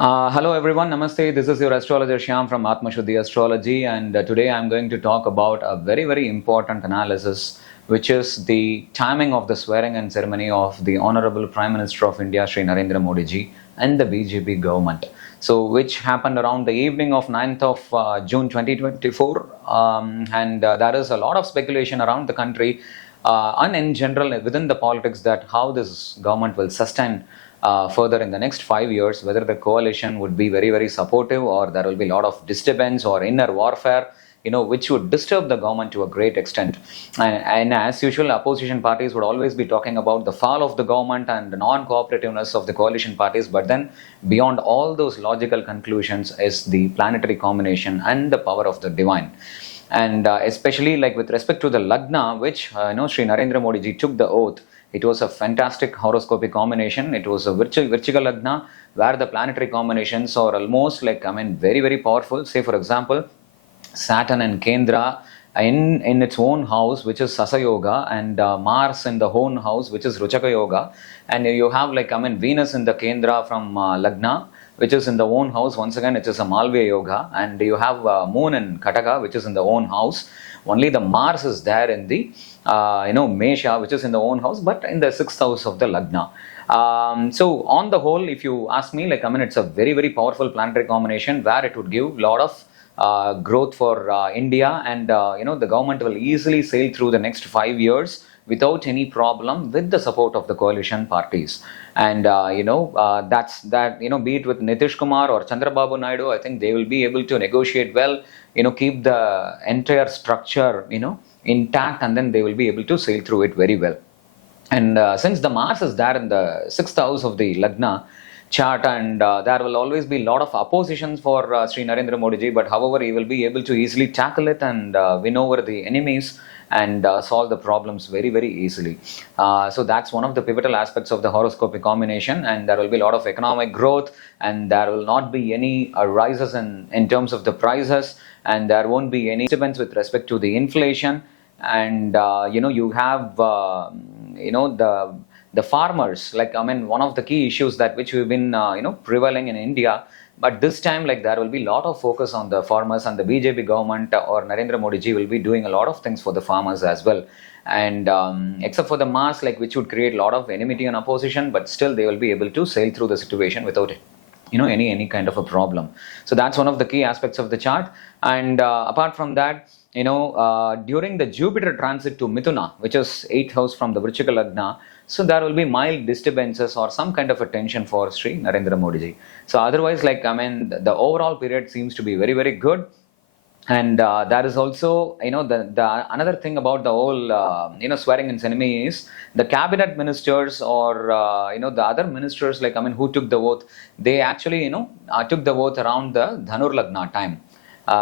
Hello everyone, Namaste. This is your astrologer Shyam from Atmashuddhi Astrology, and today I'm going to talk about a very important analysis, which is the timing of the swearing in ceremony of the Honorable Prime Minister of India, Sri Narendra Modi ji, and the BJP government. So, which happened around the evening of 9th of June 2024, and there is a lot of speculation around the country and in general within the politics that how this government will sustain further in the next 5 years, whether the coalition would be very supportive or there will be a lot of disturbance or inner warfare, which would disturb the government to a great extent. And as usual, opposition parties would always be talking about the fall of the government and the non-cooperativeness of the coalition parties. But then beyond all those logical conclusions is the planetary combination and the power of the divine. And especially like with respect to the Lagna, which Sri Narendra Modi ji took the oath. It was a fantastic horoscopic combination. It was a Virchika Lagna where the planetary combinations are almost very powerful. Say, for example, Saturn and Kendra in its own house, which is Sasa Yoga, and Mars in the own house, which is Ruchaka Yoga. And you have Venus in the Kendra from Lagna, which is in the own house. Once again, it is a Malvya Yoga. And you have Moon in Kataka, which is in the own house. Only the Mars is there in the Mesha, which is in the own house, but in the sixth house of the Lagna. So on the whole, if you ask me, it's a very powerful planetary combination where it would give a lot of growth for India, and the government will easily sail through the next 5 years without any problem with the support of the coalition parties. And that's that, be it with Nitish Kumar or Chandrababu Naidu, I think they will be able to negotiate well, keep the entire structure intact, and then they will be able to sail through it very well. And since the Mars is there in the sixth house of the Lagna chart, and there will always be a lot of oppositions for Sri Narendra Modi ji, but however he will be able to easily tackle it and win over the enemies and solve the problems very easily. So that's one of the pivotal aspects of the horoscopic combination, and there will be a lot of economic growth, and there will not be any rises in terms of the prices, and there won't be any disturbance with respect to the inflation. And you have the farmers, one of the key issues that which we've been prevailing in India. But this time, there will be a lot of focus on the farmers, and the BJP government or Narendra Modi ji will be doing a lot of things for the farmers as well. And except for the Mars, which would create a lot of enmity and opposition, but still they will be able to sail through the situation without any kind of a problem. So that's one of the key aspects of the chart. And apart from that, during the Jupiter transit to Mithuna, which is 8th house from the Vrichika Lagna, so there will be mild disturbances or some kind of a tension for Sri Narendra Modi ji. So otherwise, the overall period seems to be very good. And there is also, the another thing about the whole, swearing in ceremony is the cabinet ministers or, the other ministers, who took the oath, they actually, took the oath around the Dhanur Lagna time,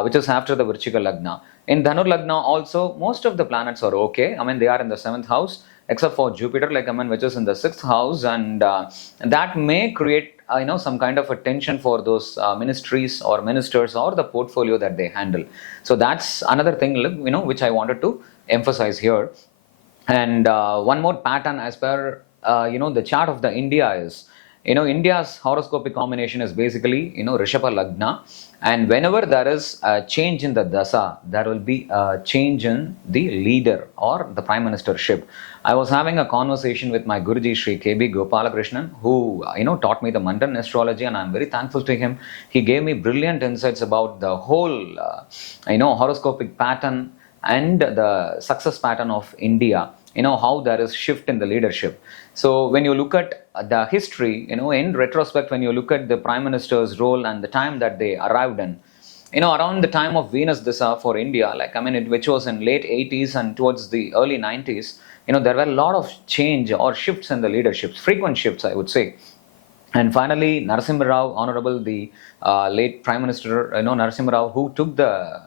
which is after the Vrichika Lagna. In Dhanur Lagna also, most of the planets are okay. They are in the 7th house, except for Jupiter, which is in the 6th house, and that may create some kind of a tension for those ministries or ministers or the portfolio that they handle. So that's another thing which I wanted to emphasize here. And one more pattern as per the chart of the India is, India's horoscopic combination is basically Rishabha Lagna, and whenever there is a change in the dasa, there will be a change in the leader or the prime ministership. I was having a conversation with my Guruji Sri KB Gopalakrishnan, who taught me the Mandan astrology, and I'm very thankful to him. He gave me brilliant insights about the whole horoscopic pattern and the success pattern of India. How there is shift in the leadership. So when you look at the history, in retrospect, when you look at the prime minister's role and the time that they arrived in, around the time of Venus Dasa for India, which was in late 80s and towards the early 90s, there were a lot of change or shifts in the leaderships, frequent shifts, I would say. And finally, Narasimha Rao, Honorable, the late Prime Minister, Narasimha Rao, who took the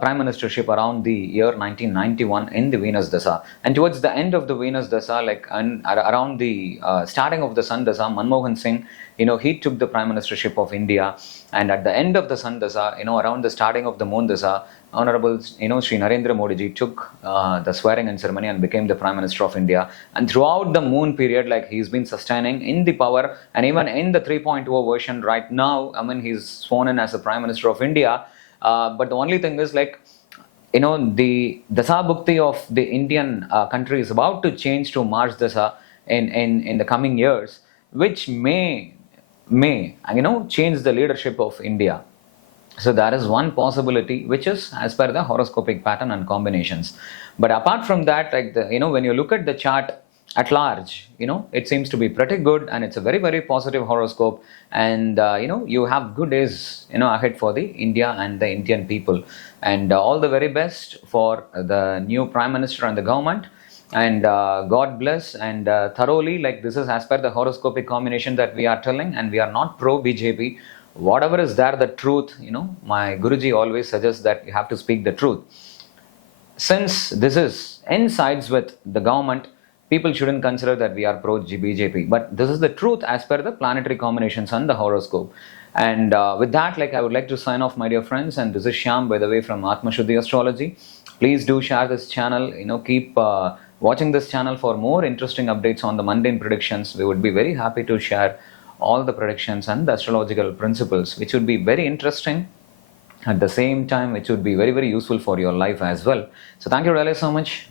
prime ministership around the year 1991 in the Venus Dasa. And towards the end of the Venus Dasa, like around the starting of the Sun Dasa, Manmohan Singh, he took the prime ministership of India. And at the end of the Sun Dasa, around the starting of the Moon Dasa, Honorable, Sri Narendra Modi ji took the swearing in ceremony and became the Prime Minister of India. And throughout the Moon period, like he's been sustaining in the power, and even in the 3.0 version right now, I mean, he's sworn in as the Prime Minister of India. But the only thing is, like, the Dasa Bhukti of the Indian country is about to change to Mars Dasa in the coming years, which may change the leadership of India. So that is one possibility, which is as per the horoscopic pattern and combinations. But apart from that, like when you look at the chart at large, it seems to be pretty good, and it's a very, very positive horoscope. And you have good days ahead for the India and the Indian people. And all the very best for the new Prime Minister and the government. And God bless, and thoroughly, like, this is as per the horoscopic combination that we are telling, and we are not pro BJP. Whatever is there, the truth, my Guruji always suggests that you have to speak the truth. Since this is incides with the government, people shouldn't consider that we are pro BJP. But this is the truth as per the planetary combinations and the horoscope. And with that, like, I would like to sign off, my dear friends. And this is Shyam, by the way, from Atmashuddhi Astrology. Please do share this channel. Keep watching this channel for more interesting updates on the mundane predictions. We would be very happy to share all the predictions and the astrological principles, which would be very interesting at the same time, which would be very, very useful for your life as well. So thank you really so much.